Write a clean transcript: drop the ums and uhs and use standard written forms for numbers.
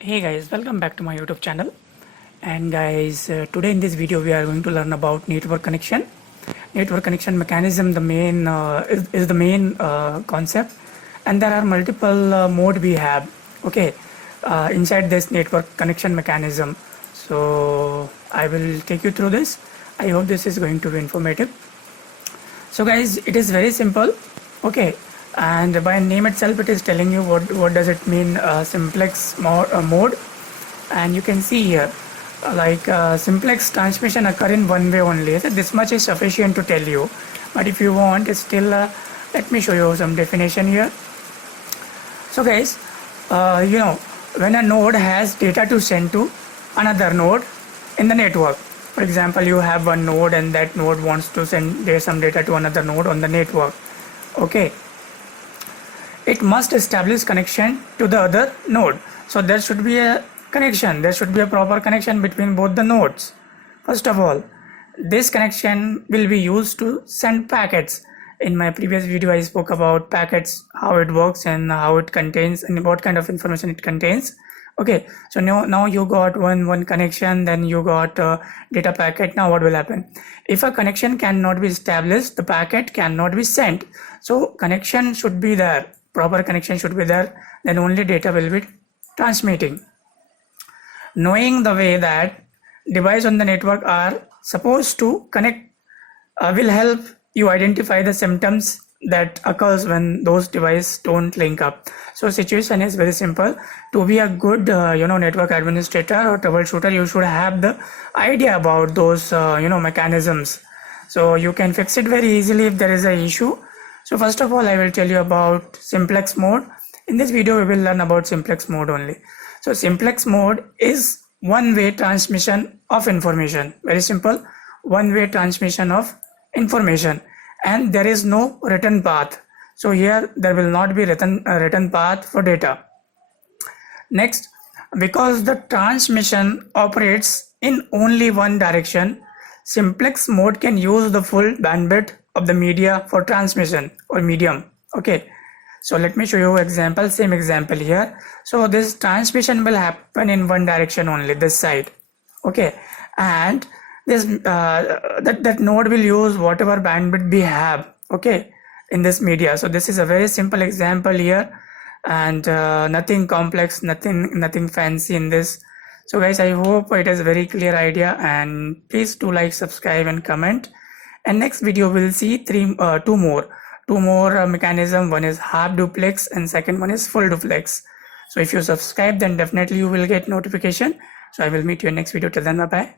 Hey guys, welcome back to my YouTube channel. And guys, today in this video we are going to learn about network connection. Network connection mechanism, the main is the main concept, and there are multiple mode we have. Okay, inside this network connection mechanism. So I will take you through this. I hope this is going to be informative. So guys, it is very simple. Okay, and by name itself it is telling you what does it mean, simplex mode. And you can see here, simplex transmission occur in one way only. So this much is sufficient to tell you, but if you want it's still let me show you some definition here. So guys, when a node has data to send to another node in the network, for example, you have one node and that node wants to send some data to another node on the network. Okay, it must establish connection to the other node. So there should be a connection, there should be a proper connection between both the nodes. First of all, this connection will be used to send packets. In my previous video I spoke about packets, how it works and how it contains and what kind of information it contains. Okay, so now you got one connection, then you got data packet. Now what will happen? If a connection cannot be established, the packet cannot be sent. So connection should be there, proper connection should be there, then only data will be transmitting. Knowing the way that devices on the network are supposed to connect will help you identify the symptoms that occurs when those devices don't link up. So situation is very simple. To be a good network administrator or troubleshooter, you should have the idea about those mechanisms, so you can fix it very easily if there is an issue. So first of all, I will tell you about simplex mode. In this video we will learn about simplex mode only. So simplex mode is one-way transmission of information. Very simple, one-way transmission of information, and there is no written path. So here there will not be written path for data. Next, because the transmission operates in only one direction, simplex mode can use the full bandwidth of the media for transmission or medium. Okay, so let me show you same example here. So this transmission will happen in one direction only, this side. Okay, and this that node will use whatever bandwidth we have, okay, in this media. So this is a very simple example here, and nothing complex, nothing fancy in this. So guys, I hope it is a very clear idea, and please do like, subscribe and comment. And next video we'll see two more mechanism. One is half duplex and second one is full duplex. So if you subscribe, then definitely you will get notification. So I will meet you in next video. Till then, bye bye.